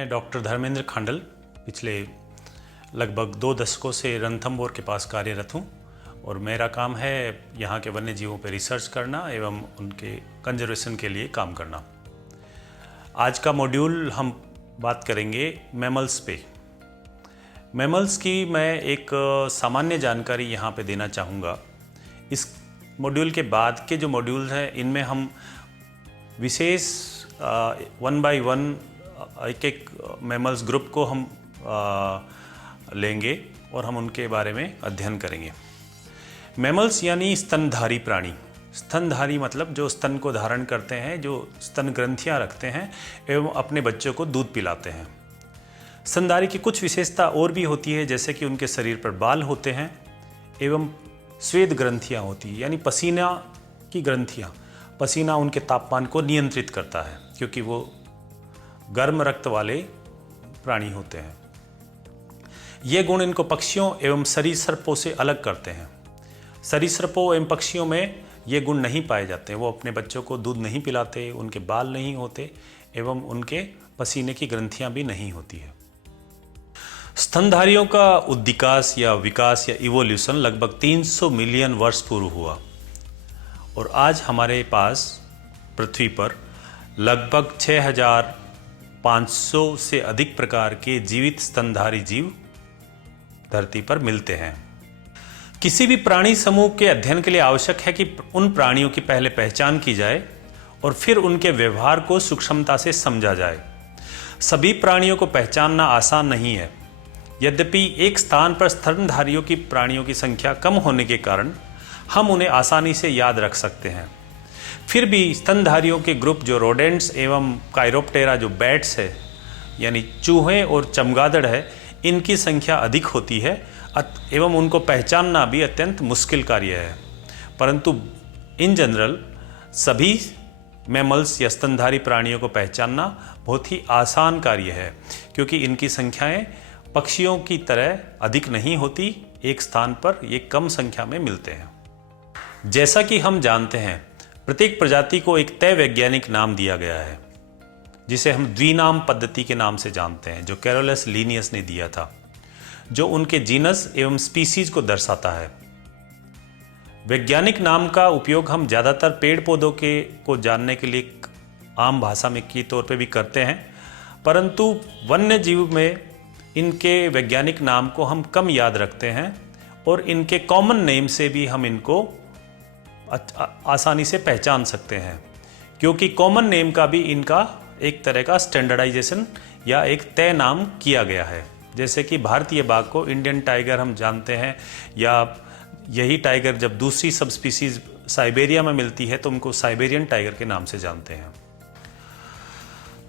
मैं डॉक्टर धर्मेंद्र खांडल पिछले लगभग 2 दशकों से रणथंभौर के पास कार्यरत हूँ और मेरा काम है यहाँ के वन्य जीवों पर रिसर्च करना एवं उनके कंजर्वेशन के लिए काम करना। आज का मॉड्यूल हम बात करेंगे मैमल्स पे। मैमल्स की मैं एक सामान्य जानकारी यहाँ पे देना चाहूँगा। इस मॉड्यूल के बाद के जो मॉड्यूल्स हैं इनमें हम विशेष 1 by 1 एक मैमल्स ग्रुप को हम लेंगे और हम उनके बारे में अध्ययन करेंगे। मैमल्स यानी स्तनधारी प्राणी। स्तनधारी मतलब जो स्तन को धारण करते हैं, जो स्तन ग्रंथियां रखते हैं एवं अपने बच्चों को दूध पिलाते हैं। स्तनधारी की कुछ विशेषता और भी होती है, जैसे कि उनके शरीर पर बाल होते हैं एवं स्वेद ग्रंथियां होती हैं, यानी पसीना की ग्रंथियां। पसीना उनके तापमान को नियंत्रित करता है क्योंकि वो गर्म रक्त वाले प्राणी होते हैं। ये गुण इनको पक्षियों एवं सरीसृपों से अलग करते हैं। सरीसृपों एवं पक्षियों में ये गुण नहीं पाए जाते। वो अपने बच्चों को दूध नहीं पिलाते, उनके बाल नहीं होते एवं उनके पसीने की ग्रंथियां भी नहीं होती है। स्तनधारियों का उद्विकास या विकास या इवोल्यूशन लगभग 300 मिलियन वर्ष पूर्व हुआ और आज हमारे पास पृथ्वी पर लगभग 6500 से अधिक प्रकार के जीवित स्तनधारी जीव धरती पर मिलते हैं। किसी भी प्राणी समूह के अध्ययन के लिए आवश्यक है कि उन प्राणियों की पहले पहचान की जाए और फिर उनके व्यवहार को सूक्ष्मता से समझा जाए। सभी प्राणियों को पहचानना आसान नहीं है। यद्यपि एक स्थान पर स्तनधारियों की प्राणियों की संख्या कम होने के कारण हम उन्हें आसानी से याद रख सकते हैं, फिर भी स्तनधारियों के ग्रुप जो रोडेंट्स एवं कायरोप्टेरा जो बैट्स है यानी चूहे और चमगादड़ है, इनकी संख्या अधिक होती है एवं उनको पहचानना भी अत्यंत मुश्किल कार्य है। परंतु इन जनरल सभी मैमल्स या स्तनधारी प्राणियों को पहचानना बहुत ही आसान कार्य है क्योंकि इनकी संख्याएं पक्षियों की तरह अधिक नहीं होती। एक स्थान पर ये कम संख्या में मिलते हैं। जैसा कि हम जानते हैं, प्रत्येक प्रजाति को एक तय वैज्ञानिक नाम दिया गया है जिसे हम द्विनाम पद्धति के नाम से जानते हैं, जो कैरोलस लीनियस ने दिया था, जो उनके जीनस एवं स्पीसीज को दर्शाता है। वैज्ञानिक नाम का उपयोग हम ज़्यादातर पेड़ पौधों के को जानने के लिए आम भाषा में के तौर पे भी करते हैं, परंतु वन्य जीव में इनके वैज्ञानिक नाम को हम कम याद रखते हैं और इनके कॉमन नेम से भी हम इनको आसानी से पहचान सकते हैं क्योंकि कॉमन नेम का भी इनका एक तरह का स्टैंडर्डाइजेशन या एक तय नाम किया गया है। जैसे कि भारतीय बाघ को इंडियन टाइगर हम जानते हैं, या यही टाइगर जब दूसरी सब स्पीसीज साइबेरिया में मिलती है तो उनको साइबेरियन टाइगर के नाम से जानते हैं।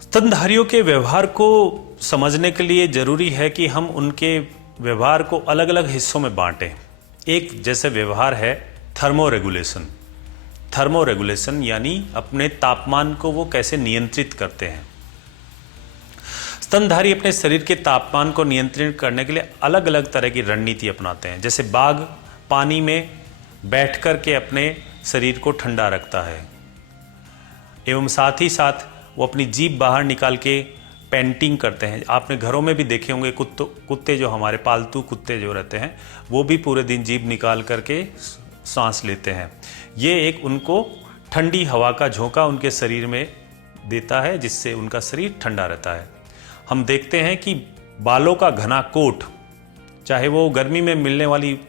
स्तनधारियों के व्यवहार को समझने के लिए जरूरी है कि हम उनके व्यवहार को अलग अलग हिस्सों में बांटें। एक जैसे व्यवहार है थर्मोरेगुलेशन। थर्मोरेगुलेशन यानी अपने तापमान को वो कैसे नियंत्रित करते हैं। स्तनधारी अपने शरीर के तापमान को नियंत्रित करने के लिए अलग अलग तरह की रणनीति अपनाते हैं। जैसे बाघ पानी में बैठ कर के अपने शरीर को ठंडा रखता है एवं साथ ही साथ वो अपनी जीभ बाहर निकाल के पेंटिंग करते हैं। आपने घरों में भी देखे होंगे कुत्ते जो हमारे पालतू कुत्ते जो रहते हैं वो भी पूरे दिन जीभ निकाल करके सांस लेते हैं। ये एक उनको ठंडी हवा का झोंका उनके शरीर में देता है जिससे उनका शरीर ठंडा रहता है। हम देखते हैं कि बालों का घना कोट, चाहे वो गर्मी में मिलने वाली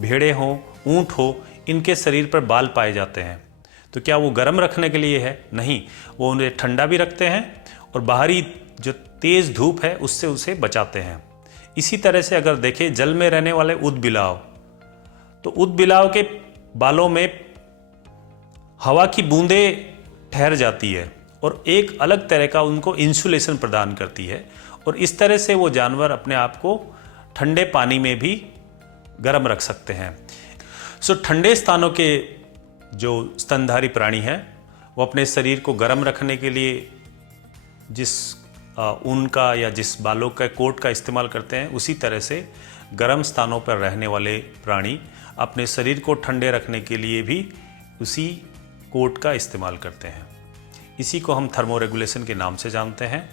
भेड़ें हों, ऊंट हो, इनके शरीर पर बाल पाए जाते हैं। तो क्या वो गर्म रखने के लिए है? नहीं, वो उन्हें ठंडा भी रखते हैं और बाहरी जो तेज़ धूप है उससे उसे बचाते हैं। इसी तरह से अगर देखें जल में रहने वाले ऊदबिलाव, तो ऊदबिलाव के बालों में हवा की बूंदें ठहर जाती है और एक अलग तरह का उनको इंसुलेशन प्रदान करती है और इस तरह से वो जानवर अपने आप को ठंडे पानी में भी गर्म रख सकते हैं। ठंडे स्थानों के जो स्तनधारी प्राणी हैं वो अपने शरीर को गर्म रखने के लिए जिस ऊन का या जिस बालों का कोट का इस्तेमाल करते हैं, उसी तरह से गर्म स्थानों पर रहने वाले प्राणी अपने शरीर को ठंडे रखने के लिए भी उसी कोट का इस्तेमाल करते हैं। इसी को हम थर्मोरेगुलेशन के नाम से जानते हैं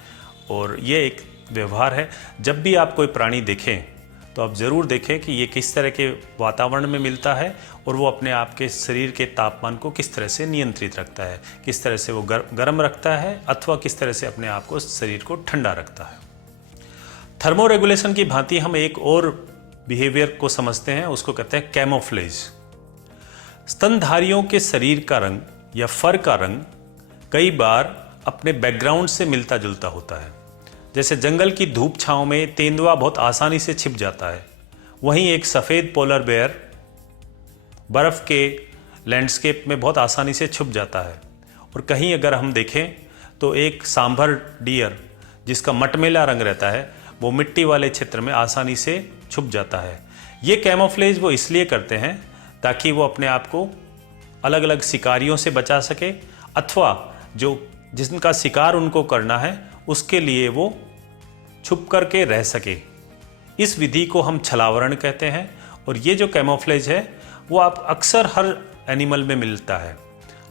और ये एक व्यवहार है। जब भी आप कोई प्राणी देखें तो आप ज़रूर देखें कि ये किस तरह के वातावरण में मिलता है और वो अपने आप के शरीर के तापमान को किस तरह से नियंत्रित रखता है, किस तरह से वो गर्म रखता है अथवा किस तरह से अपने आप को, शरीर को ठंडा रखता है। थर्मो रेगुलेशन की भांति हम एक और बिहेवियर को समझते हैं, उसको कहते हैं कैमोफ्लेज। स्तनधारियों के शरीर का रंग या फर का रंग कई बार अपने बैकग्राउंड से मिलता जुलता होता है। जैसे जंगल की धूप छांव में तेंदुआ बहुत आसानी से छिप जाता है, वहीं एक सफ़ेद पोलर बेयर बर्फ़ के लैंडस्केप में बहुत आसानी से छुप जाता है। और कहीं अगर हम देखें तो एक सांभर डियर जिसका मटमैला रंग रहता है वो मिट्टी वाले क्षेत्र में आसानी से छुप जाता है। ये कैमोफ्लेज वो इसलिए करते हैं ताकि वो अपने आप को अलग अलग शिकारियों से बचा सके अथवा जिनका शिकार उनको करना है उसके लिए वो छुप करके रह सके। इस विधि को हम छलावरण कहते हैं और ये जो कैमोफ्लेज है वो आप अक्सर हर एनिमल में मिलता है।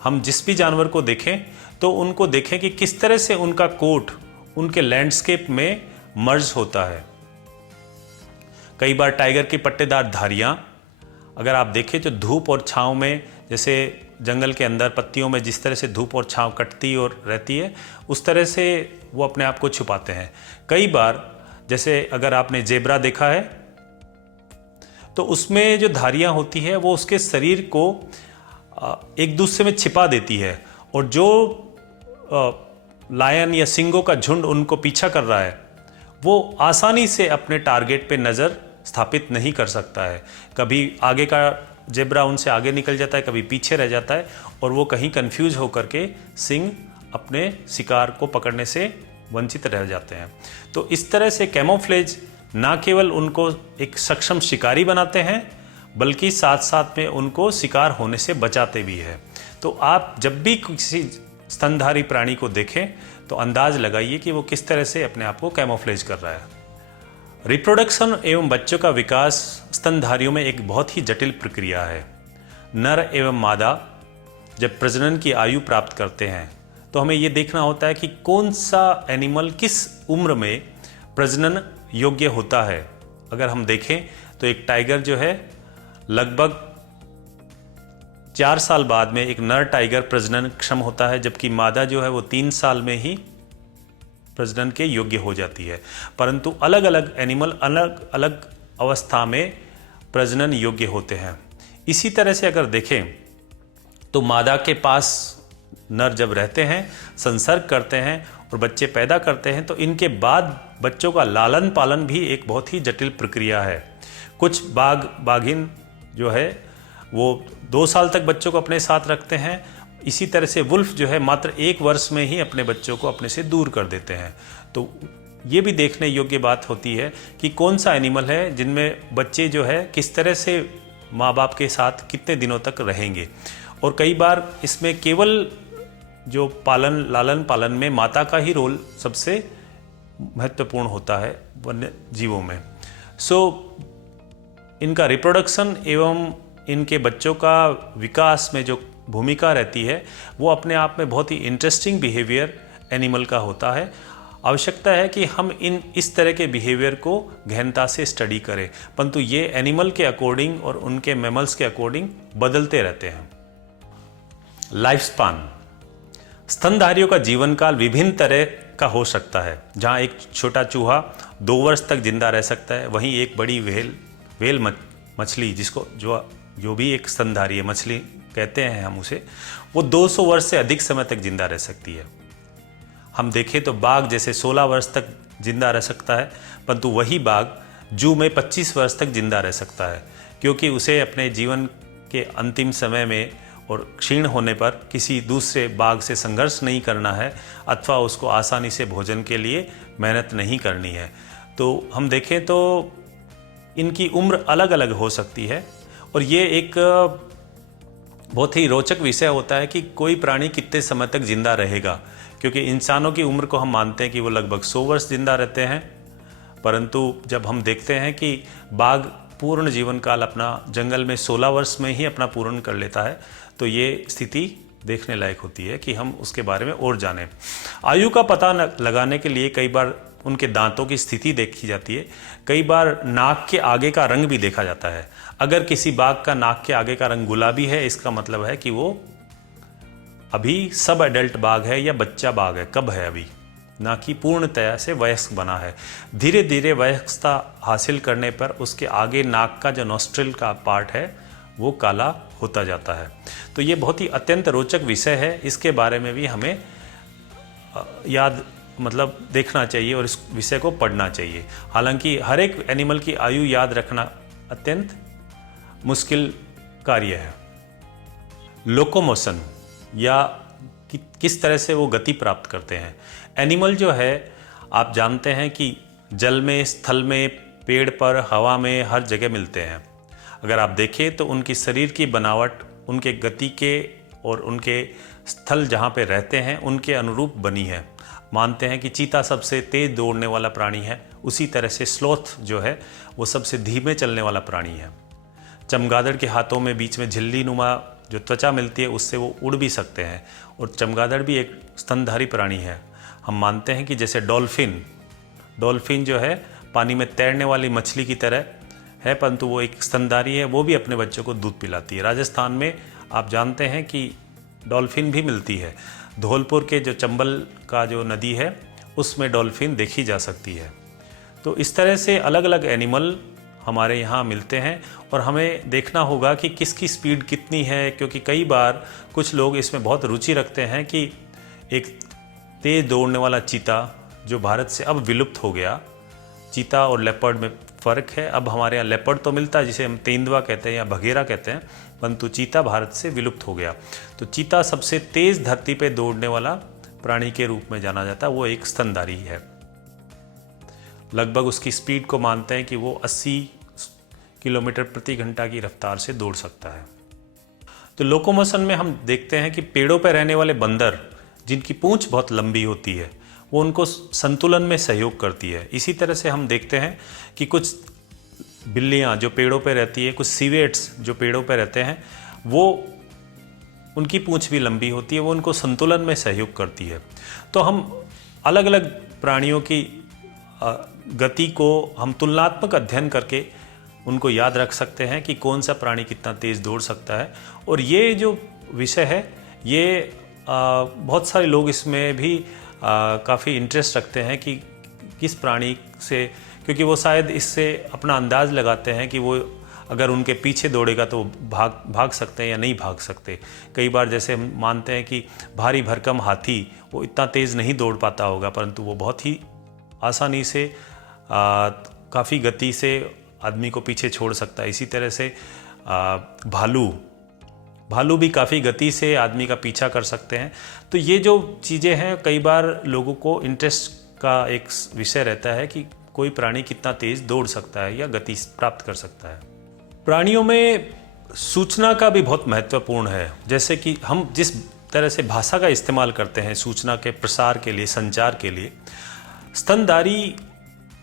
हम जिस भी जानवर को देखें तो उनको देखें कि किस तरह से उनका कोट उनके लैंडस्केप में मर्ज होता है। कई बार टाइगर की पट्टेदार धारियां अगर आप देखें तो धूप और छांव में, जैसे जंगल के अंदर पत्तियों में जिस तरह से धूप और छांव कटती और रहती है उस तरह से वो अपने आप को छुपाते हैं। कई बार जैसे अगर आपने जेब्रा देखा है तो उसमें जो धारियां होती है वो उसके शरीर को एक दूसरे में छिपा देती है और जो लायन या सिंगों का झुंड उनको पीछा कर रहा है वो आसानी से अपने टारगेट पे नज़र स्थापित नहीं कर सकता है। कभी आगे का जेब्रा उनसे आगे निकल जाता है, कभी पीछे रह जाता है और वो कहीं कंफ्यूज होकर के सिंह अपने शिकार को पकड़ने से वंचित रह जाते हैं। तो इस तरह से कैमोफ्लेज ना केवल उनको एक सक्षम शिकारी बनाते हैं बल्कि साथ साथ में उनको शिकार होने से बचाते भी है। तो आप जब भी किसी स्तनधारी प्राणी को देखें तो अंदाज लगाइए कि वो किस तरह से अपने आप को कैमोफ्लेज कर रहा है। रिप्रोडक्शन एवं बच्चों का विकास स्तनधारियों में एक बहुत ही जटिल प्रक्रिया है। नर एवं मादा जब प्रजनन की आयु प्राप्त करते हैं तो हमें ये देखना होता है कि कौन सा एनिमल किस उम्र में प्रजनन योग्य होता है। अगर हम देखें तो एक टाइगर जो है लगभग 4 साल बाद में एक नर टाइगर प्रजनन क्षम होता है, जबकि मादा जो है वो 3 साल में ही प्रजनन के योग्य हो जाती है। परंतु अलग अलग एनिमल अलग अलग अवस्था में प्रजनन योग्य होते हैं। इसी तरह से अगर देखें तो मादा के पास नर जब रहते हैं, संसर्ग करते हैं और बच्चे पैदा करते हैं तो इनके बाद बच्चों का लालन पालन भी एक बहुत ही जटिल प्रक्रिया है। कुछ बाघिन जो है वो 2 साल तक बच्चों को अपने साथ रखते हैं। इसी तरह से वुल्फ जो है मात्र 1 वर्ष में ही अपने बच्चों को अपने से दूर कर देते हैं। तो ये भी देखने योग्य बात होती है कि कौन सा एनिमल है जिनमें बच्चे जो है किस तरह से माँ बाप के साथ कितने दिनों तक रहेंगे। और कई बार इसमें केवल जो लालन पालन में माता का ही रोल सबसे महत्वपूर्ण होता है वन्य जीवों में। इनका रिप्रोडक्शन एवं इनके बच्चों का विकास में जो भूमिका रहती है वो अपने आप में बहुत ही इंटरेस्टिंग बिहेवियर एनिमल का होता है। आवश्यकता है कि हम इस तरह के बिहेवियर को गहनता से स्टडी करें, परंतु ये एनिमल के अकॉर्डिंग और उनके मैमल्स के अकॉर्डिंग बदलते रहते हैं। लाइफ स्पान, स्तनधारियों का जीवन काल विभिन्न तरह का हो सकता है। जहाँ एक छोटा चूहा 2 वर्ष तक जिंदा रह सकता है, वहीं एक बड़ी व्हेल मछली जिसको जो भी एक स्तनधारी है, मछली कहते हैं हम उसे, वो 200 वर्ष से अधिक समय तक जिंदा रह सकती है। हम देखें तो बाघ जैसे 16 वर्ष तक जिंदा रह सकता है, परंतु वही बाघ जू में 25 वर्ष तक जिंदा रह सकता है, क्योंकि उसे अपने जीवन के अंतिम समय में और क्षीण होने पर किसी दूसरे बाघ से संघर्ष नहीं करना है अथवा उसको आसानी से भोजन के लिए मेहनत नहीं करनी है। तो हम देखें तो इनकी उम्र अलग अलग हो सकती है और ये एक बहुत ही रोचक विषय होता है कि कोई प्राणी कितने समय तक जिंदा रहेगा, क्योंकि इंसानों की उम्र को हम मानते हैं कि वो लगभग 100 वर्ष जिंदा रहते हैं, परंतु जब हम देखते हैं कि बाघ पूर्ण जीवन काल अपना जंगल में 16 वर्ष में ही अपना पूर्ण कर लेता है तो ये स्थिति देखने लायक होती है कि हम उसके बारे में और जानें। आयु का पता लगाने के लिए कई बार उनके दांतों की स्थिति देखी जाती है, कई बार नाक के आगे का रंग भी देखा जाता है। अगर किसी बाघ का नाक के आगे का रंग गुलाबी है, इसका मतलब है कि वो अभी सब एडल्ट बाघ है या बच्चा बाघ है, कब है अभी, ना कि पूर्णतया से वयस्क बना है। धीरे धीरे वयस्कता हासिल करने पर उसके आगे नाक का जो नॉस्ट्रिल का पार्ट है वो काला होता जाता है। तो ये बहुत ही अत्यंत रोचक विषय है, इसके बारे में भी हमें याद मतलब देखना चाहिए और इस विषय को पढ़ना चाहिए। हालांकि हर एक एनिमल की आयु याद रखना अत्यंत मुश्किल कार्य है। लोकोमोशन या किस तरह से वो गति प्राप्त करते हैं। एनिमल जो है आप जानते हैं कि जल में, स्थल में, पेड़ पर, हवा में, हर जगह मिलते हैं। अगर आप देखें तो उनकी शरीर की बनावट उनके गति के और उनके स्थल जहाँ पे रहते हैं उनके अनुरूप बनी है। मानते हैं कि चीता सबसे तेज दौड़ने वाला प्राणी है, उसी तरह से स्लोथ जो है वो सबसे धीमे चलने वाला प्राणी है। चमगादड़ के हाथों में बीच में झिल्ली नुमा जो त्वचा मिलती है उससे वो उड़ भी सकते हैं, और चमगादड़ भी एक स्तनधारी प्राणी है। हम मानते हैं कि जैसे डॉल्फिन जो है पानी में तैरने वाली मछली की तरह है, परंतु वो एक स्तनधारी है, वो भी अपने बच्चों को दूध पिलाती है। राजस्थान में आप जानते हैं कि डॉल्फिन भी मिलती है। धौलपुर के जो चंबल का जो नदी है उसमें डॉल्फिन देखी जा सकती है। तो इस तरह से अलग अलग एनिमल हमारे यहाँ मिलते हैं और हमें देखना होगा कि किसकी स्पीड कितनी है, क्योंकि कई बार कुछ लोग इसमें बहुत रुचि रखते हैं कि एक तेज़ दौड़ने वाला चीता जो भारत से अब विलुप्त हो गया। चीता और लेपर्ड में फ़र्क है। अब हमारे यहाँ लेपर्ड तो मिलता है जिसे हम तेंदुआ कहते हैं या बघेरा कहते हैं, परंतु चीता भारत से विलुप्त हो गया। तो चीता सबसे तेज़ धरती पे दौड़ने वाला प्राणी के रूप में जाना जाता है। वो एक स्तनधारी है। लगभग उसकी स्पीड को मानते हैं कि वो 80 किलोमीटर प्रति घंटा की रफ्तार से दौड़ सकता है। तो लोकोमोशन में हम देखते हैं कि पेड़ों पर रहने वाले बंदर जिनकी पूंछ बहुत लंबी होती है वो उनको संतुलन में सहयोग करती है। इसी तरह से हम देखते हैं कि कुछ बिल्लियाँ जो पेड़ों पर रहती है, कुछ सीवेट्स जो पेड़ों पर रहते हैं, वो उनकी पूंछ भी लंबी होती है, वो उनको संतुलन में सहयोग करती है। तो हम अलग अलग प्राणियों की गति को हम तुलनात्मक अध्ययन करके उनको याद रख सकते हैं कि कौन सा प्राणी कितना तेज़ दौड़ सकता है। और ये जो विषय है ये बहुत सारे लोग इसमें भी काफ़ी इंटरेस्ट रखते हैं कि किस प्राणी से, क्योंकि वो शायद इससे अपना अंदाज़ लगाते हैं कि वो अगर उनके पीछे दौड़ेगा तो भाग सकते हैं या नहीं भाग सकते। कई बार जैसे हम मानते हैं कि भारी भरकम हाथी वो इतना तेज़ नहीं दौड़ पाता होगा, परंतु वो बहुत ही आसानी से काफ़ी गति से आदमी को पीछे छोड़ सकता है। इसी तरह से भालू भी काफ़ी गति से आदमी का पीछा कर सकते हैं। तो ये जो चीज़ें हैं कई बार लोगों को इंटरेस्ट का एक विषय रहता है कि कोई प्राणी कितना तेज़ दौड़ सकता है या गति प्राप्त कर सकता है। प्राणियों में सूचना का भी बहुत महत्वपूर्ण है। जैसे कि हम जिस तरह से भाषा का इस्तेमाल करते हैं सूचना के प्रसार के लिए, संचार के लिए, स्तनधारी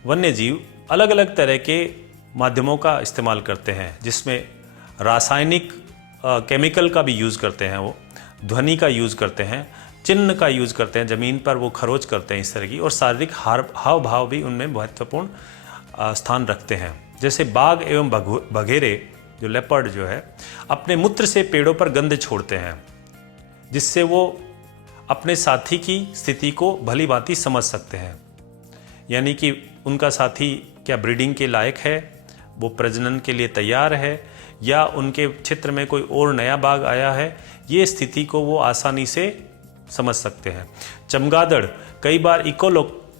वन्यजीव अलग अलग तरह के माध्यमों का इस्तेमाल करते हैं, जिसमें रासायनिक केमिकल का भी यूज़ करते हैं, वो ध्वनि का यूज़ करते हैं, चिन्ह का यूज़ करते हैं, ज़मीन पर वो खरोच करते हैं इस तरह की, और शारीरिक हाव भाव भी उनमें महत्वपूर्ण स्थान रखते हैं। जैसे बाघ एवं बघेरे जो लेपर्ड जो है अपने मूत्र से पेड़ों पर गंध छोड़ते हैं, जिससे वो अपने साथी की स्थिति को भली भांति समझ सकते हैं। यानी कि उनका साथी क्या ब्रीडिंग के लायक है, वो प्रजनन के लिए तैयार है, या उनके क्षेत्र में कोई और नया बाघ आया है, ये स्थिति को वो आसानी से समझ सकते हैं। चमगादड़ कई बार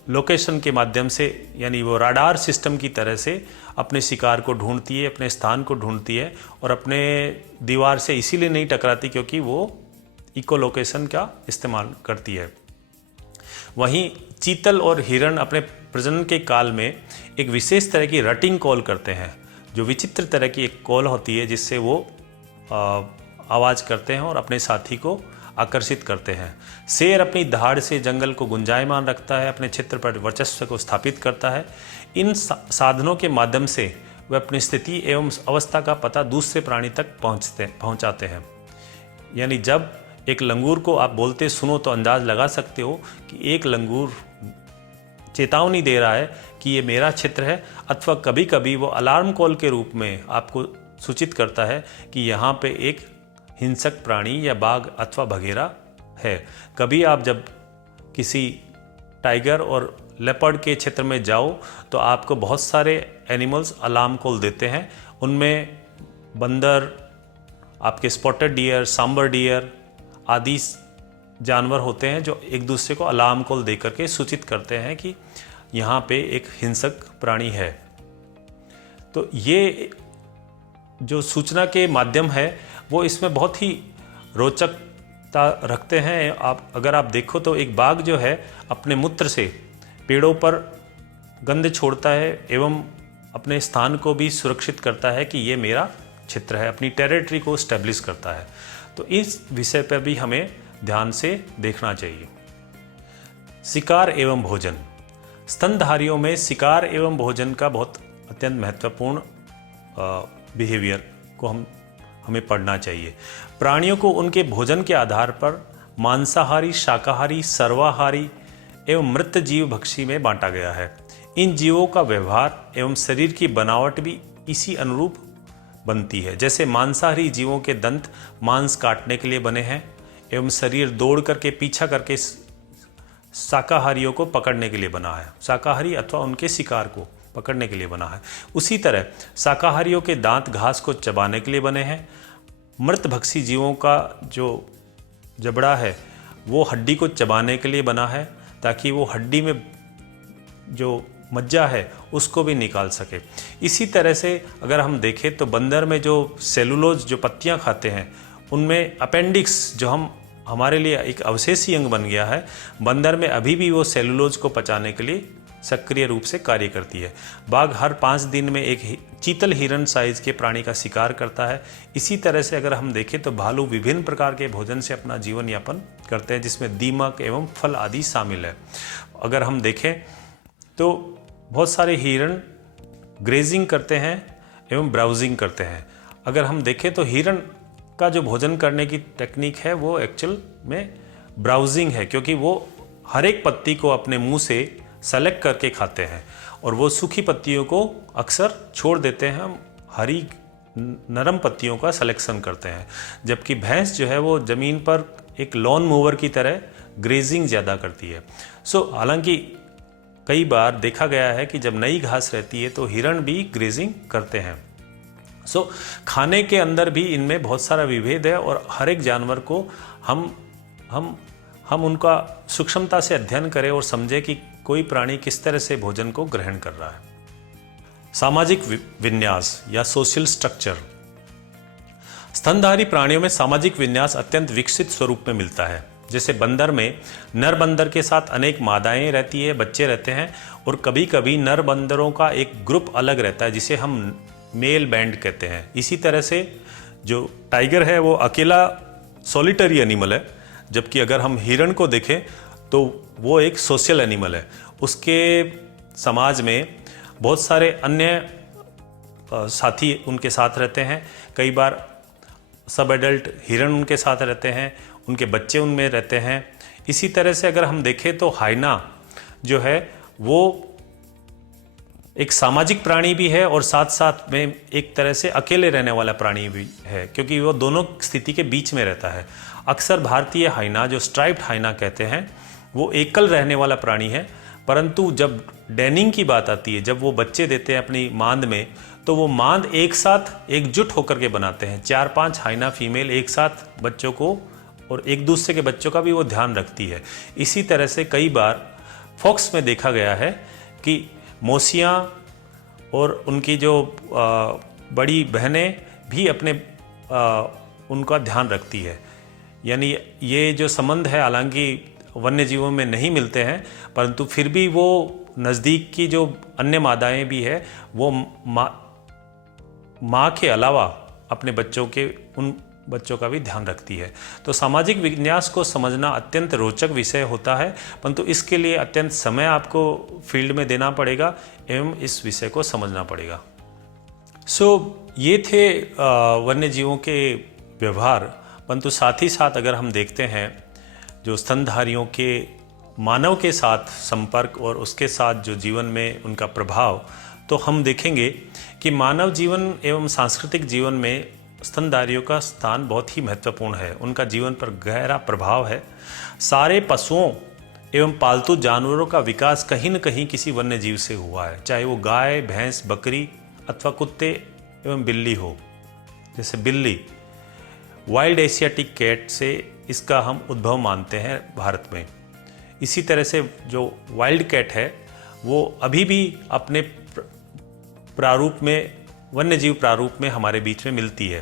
लोकेशन के माध्यम से, यानी वो राडार सिस्टम की तरह से अपने शिकार को ढूंढती है, अपने स्थान को ढूंढती है, और अपने दीवार से इसीलिए नहीं टकराती क्योंकि वो इकोलोकेशन का इस्तेमाल करती है। वहीं चीतल और हिरण अपने प्रजनन के काल में एक विशेष तरह की रटिंग कॉल करते हैं, जो विचित्र तरह की एक कॉल होती है जिससे वो आवाज़ करते हैं और अपने साथी को आकर्षित करते हैं। शेर अपनी दहाड़ से जंगल को गुंजायमान रखता है, अपने क्षेत्र पर वर्चस्व को स्थापित करता है। इन साधनों के माध्यम से वह अपनी स्थिति एवं अवस्था का पता दूसरे प्राणी तक पहुंचाते हैं। यानी जब एक लंगूर को आप बोलते सुनो तो अंदाज लगा सकते हो कि एक लंगूर चेतावनी दे रहा है कि ये मेरा क्षेत्र है, अथवा कभी कभी वो अलार्म कॉल के रूप में आपको सूचित करता है कि यहाँ पे एक हिंसक प्राणी या बाघ अथवा बघेरा है। कभी आप जब किसी टाइगर और लेपर्ड के क्षेत्र में जाओ तो आपको बहुत सारे एनिमल्स अलार्म कॉल देते हैं। उनमें बंदर, आपके स्पॉटेड डियर, सांबर डियर आदि जानवर होते हैं जो एक दूसरे को अलार्म कॉल दे करके सूचित करते हैं कि यहाँ पे एक हिंसक प्राणी है। तो ये जो सूचना के माध्यम है वो इसमें बहुत ही रोचकता रखते हैं। अगर आप देखो तो एक बाघ जो है अपने मूत्र से पेड़ों पर गंध छोड़ता है एवं अपने स्थान को भी सुरक्षित करता है कि ये मेरा क्षेत्र है, अपनी टेरिटरी को स्टैब्लिश करता है। तो इस विषय पर भी हमें ध्यान से देखना चाहिए। शिकार एवं भोजन। स्तनधारियों में शिकार एवं भोजन का बहुत अत्यंत महत्वपूर्ण बिहेवियर को हमें पढ़ना चाहिए। प्राणियों को उनके भोजन के आधार पर मांसाहारी, शाकाहारी, सर्वाहारी एवं मृत जीव भक्षी में बांटा गया है। इन जीवों का व्यवहार एवं शरीर की बनावट भी इसी अनुरूप बनती है। जैसे मांसाहारी जीवों के दंत मांस काटने के लिए बने हैं एवं शरीर दौड़ करके पीछा करके शाकाहारियों को पकड़ने के लिए बना है, शाकाहारी अथवा उनके शिकार को पकड़ने के लिए बना है। उसी तरह शाकाहारियों के दांत घास को चबाने के लिए बने हैं। मृत भक्षी जीवों का जो जबड़ा है वो हड्डी को चबाने के लिए बना है ताकि वो हड्डी में जो मज्जा है उसको भी निकाल सके। इसी तरह से अगर हम देखें तो बंदर में जो सेलुलोज जो पत्तियां खाते हैं उनमें अपेंडिक्स जो हमारे लिए एक अवशेषी अंग बन गया है, बंदर में अभी भी वो सेलुलोज को पचाने के लिए सक्रिय रूप से कार्य करती है। बाघ हर 5 दिन में एक चीतल हिरण साइज के प्राणी का शिकार करता है। इसी तरह से अगर हम देखें तो भालू विभिन्न प्रकार के भोजन से अपना जीवन यापन करते हैं जिसमें दीमक एवं फल आदि शामिल है। अगर हम देखें तो बहुत सारे हिरण ग्रेजिंग करते हैं एवं ब्राउजिंग करते हैं। अगर हम देखें तो हिरण का जो भोजन करने की टेक्निक है वो एक्चुअल में ब्राउजिंग है, क्योंकि वो हर एक पत्ती को अपने मुंह से सेलेक्ट करके खाते हैं और वो सूखी पत्तियों को अक्सर छोड़ देते हैं, हम हरी नरम पत्तियों का सिलेक्शन करते हैं। जबकि भैंस जो है वो ज़मीन पर एक लॉन मूवर की तरह ग्रेजिंग ज़्यादा करती है। हालांकि कई बार देखा गया है कि जब नई घास रहती है तो हिरण भी ग्रेजिंग करते हैं। खाने के अंदर भी इनमें बहुत सारा विभेद है और हर एक जानवर को हम उनका सूक्ष्मता से अध्ययन करें और समझें कि कोई प्राणी किस तरह से भोजन को ग्रहण कर रहा है। सामाजिक विन्यास या सोशल स्ट्रक्चर। स्तनधारी प्राणियों में सामाजिक विन्यास अत्यंत विकसित स्वरूप में मिलता है। जैसे बंदर में नर बंदर के साथ अनेक मादाएं रहती है, बच्चे रहते हैं और कभी कभी नर बंदरों का एक ग्रुप अलग रहता है जिसे हम मेल बैंड कहते हैं। इसी तरह से जो टाइगर है वो अकेला सॉलिटरी एनिमल है, जबकि अगर हम हिरण को देखें तो वो एक सोशल एनिमल है। उसके समाज में बहुत सारे अन्य साथी उनके साथ रहते हैं। कई बार सब एडल्ट हिरण उनके साथ रहते हैं, उनके बच्चे उनमें रहते हैं। इसी तरह से अगर हम देखें तो हाइना जो है वो एक सामाजिक प्राणी भी है और साथ साथ में एक तरह से अकेले रहने वाला प्राणी भी है, क्योंकि वो दोनों स्थिति के बीच में रहता है। अक्सर भारतीय हाइना जो स्ट्राइप्ड हाइना कहते हैं वो एकल रहने वाला प्राणी है, परंतु जब डेनिंग की बात आती है, जब वो बच्चे देते हैं अपनी मांद में, तो वो मांद एक साथ एकजुट होकर के बनाते हैं। 4-5 हाइना फीमेल एक साथ बच्चों को और एक दूसरे के बच्चों का भी वो ध्यान रखती है। इसी तरह से कई बार फॉक्स में देखा गया है कि मौसियाँ और उनकी जो बड़ी बहनें भी अपने उनका ध्यान रखती है। यानी ये जो संबंध है हालांकि वन्य जीवों में नहीं मिलते हैं, परंतु फिर भी वो नज़दीक की जो अन्य मादाएं भी है वो माँ के अलावा अपने उन बच्चों का भी ध्यान रखती है। तो सामाजिक विन्यास को समझना अत्यंत रोचक विषय होता है, परंतु इसके लिए अत्यंत समय आपको फील्ड में देना पड़ेगा एवं इस विषय को समझना पड़ेगा। ये थे वन्य जीवों के व्यवहार परंतु साथ ही साथ अगर हम देखते हैं जो स्तनधारियों के मानव के साथ संपर्क और उसके साथ जो जीवन में उनका प्रभाव, तो हम देखेंगे कि मानव जीवन एवं सांस्कृतिक जीवन में स्तनधारियों का स्थान बहुत ही महत्वपूर्ण है। उनका जीवन पर गहरा प्रभाव है। सारे पशुओं एवं पालतू जानवरों का विकास कहीं न कहीं किसी वन्य जीव से हुआ है, चाहे वो गाय, भैंस, बकरी अथवा कुत्ते एवं बिल्ली हो। जैसे बिल्ली, वाइल्ड एशियाटिक कैट से इसका हम उद्भव मानते हैं भारत में। इसी तरह से जो वाइल्ड कैट है वो अभी भी अपने प्रारूप में, वन्य जीव प्रारूप में हमारे बीच में मिलती है,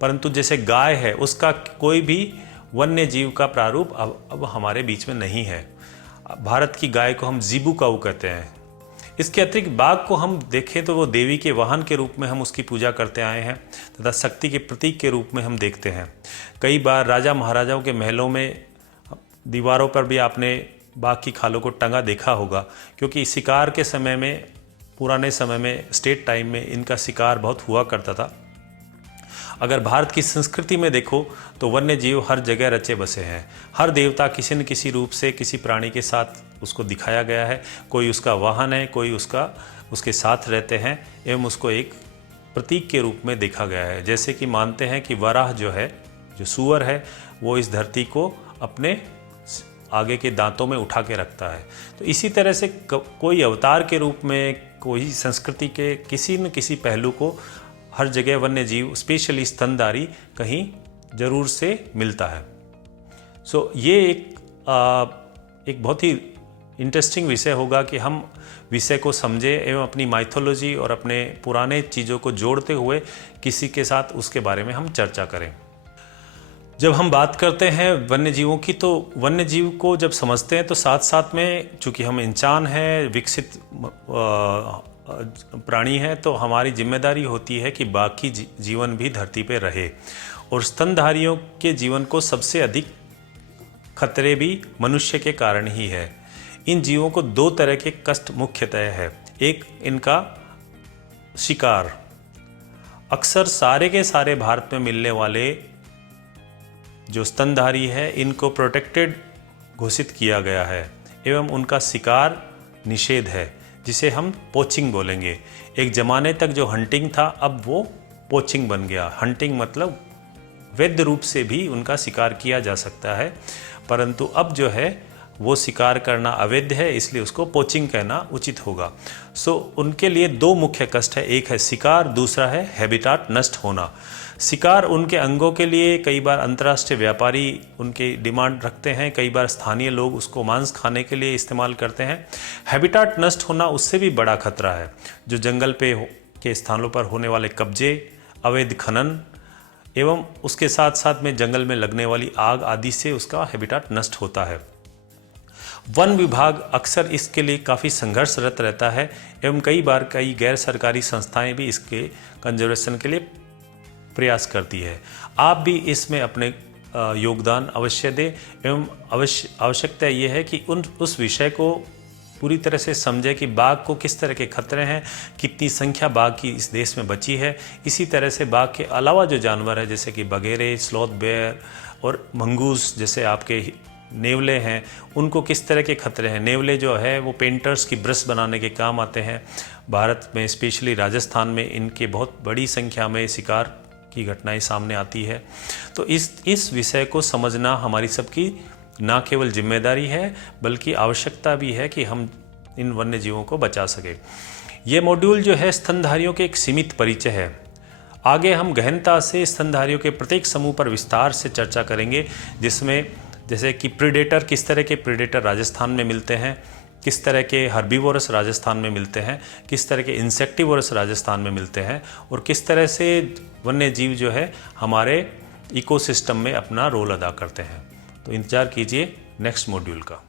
परंतु जैसे गाय है उसका कोई भी वन्य जीव का प्रारूप अब हमारे बीच में नहीं है। भारत की गाय को हम ज़ीबू काऊ कहते हैं। इसके अतिरिक्त बाघ को हम देखें तो वो देवी के वाहन के रूप में हम उसकी पूजा करते आए हैं तथा शक्ति के प्रतीक के रूप में हम देखते हैं। कई बार राजा महाराजाओं के महलों में दीवारों पर भी आपने बाघ की खालों को टंगा देखा होगा, क्योंकि शिकार के समय में, पुराने समय में, स्टेट टाइम में इनका शिकार बहुत हुआ करता था। अगर भारत की संस्कृति में देखो तो वन्य जीव हर जगह रचे बसे हैं। हर देवता किसी न किसी रूप से किसी प्राणी के साथ उसको दिखाया गया है। कोई उसका वाहन है, कोई उसके साथ रहते हैं एवं उसको एक प्रतीक के रूप में देखा गया है। जैसे कि मानते हैं कि वराह जो है, जो सूअर है, वो इस धरती को अपने आगे के दांतों में उठा के रखता है। तो इसी तरह से कोई अवतार के रूप में, कोई संस्कृति के किसी न किसी पहलू को हर जगह वन्य जीव, स्पेशली स्तनधारी, कहीं जरूर से मिलता है। ये एक बहुत ही इंटरेस्टिंग विषय होगा कि हम विषय को समझें एवं अपनी माइथोलॉजी और अपने पुराने चीज़ों को जोड़ते हुए किसी के साथ उसके बारे में हम चर्चा करें। जब हम बात करते हैं वन्य जीवों की, तो वन्य जीव को जब समझते हैं तो साथ साथ में, चूँकि हम इंसान हैं, विकसित प्राणी हैं, तो हमारी जिम्मेदारी होती है कि बाकी जीवन भी धरती पे रहे। और स्तनधारियों के जीवन को सबसे अधिक खतरे भी मनुष्य के कारण ही है। इन जीवों को दो तरह के कष्ट मुख्यतः है। एक, इनका शिकार। अक्सर सारे के सारे भारत में मिलने वाले जो स्तनधारी है, इनको प्रोटेक्टेड घोषित किया गया है एवं उनका शिकार निषेध है, जिसे हम पोचिंग बोलेंगे। एक ज़माने तक जो हंटिंग था, अब वो पोचिंग बन गया। हंटिंग मतलब वैध रूप से भी उनका शिकार किया जा सकता है, परंतु अब जो है वो शिकार करना अवैध है, इसलिए उसको पोचिंग कहना उचित होगा। उनके लिए दो मुख्य कष्ट है। एक है शिकार, दूसरा है हैबिटाट नष्ट होना। शिकार उनके अंगों के लिए कई बार अंतर्राष्ट्रीय व्यापारी उनकी डिमांड रखते हैं, कई बार स्थानीय लोग उसको मांस खाने के लिए इस्तेमाल करते हैं। हैबिटाट नष्ट होना उससे भी बड़ा खतरा है, जो जंगल के स्थानों पर होने वाले कब्जे, अवैध खनन एवं उसके साथ साथ में जंगल में लगने वाली आग आदि से उसका हैबिटाट नष्ट होता है। वन विभाग अक्सर इसके लिए काफ़ी संघर्षरत रहता है एवं कई बार कई गैर सरकारी संस्थाएं भी इसके कंजर्वेशन के लिए प्रयास करती है। आप भी इसमें अपने योगदान अवश्य दें एवं आवश्यकता ये है कि उस विषय को पूरी तरह से समझें कि बाघ को किस तरह के खतरे हैं, कितनी संख्या बाघ की इस देश में बची है। इसी तरह से बाघ के अलावा जो जानवर है, जैसे कि बघेरे, स्लॉथ बेयर और मंगूस जैसे आपके नेवले हैं, उनको किस तरह के खतरे हैं। नेवले जो है वो पेंटर्स की ब्रश बनाने के काम आते हैं। भारत में स्पेशली राजस्थान में इनके बहुत बड़ी संख्या में शिकार की घटनाएं सामने आती है। तो इस विषय को समझना हमारी सबकी ना केवल जिम्मेदारी है, बल्कि आवश्यकता भी है कि हम इन वन्य जीवों को बचा सकें। ये मॉड्यूल जो है स्तनधारियों के एक सीमित परिचय है। आगे हम गहनता से स्तनधारियों के प्रत्येक समूह पर विस्तार से चर्चा करेंगे, जिसमें जैसे कि प्रीडेटर, किस तरह के प्रीडेटर राजस्थान में मिलते हैं, किस तरह के हर्बीवोरस राजस्थान में मिलते हैं, किस तरह के इंसेक्टिवोरस राजस्थान में मिलते हैं, और किस तरह से वन्य जीव जो है हमारे इकोसिस्टम में अपना रोल अदा करते हैं। तो इंतज़ार कीजिए नेक्स्ट मॉड्यूल का।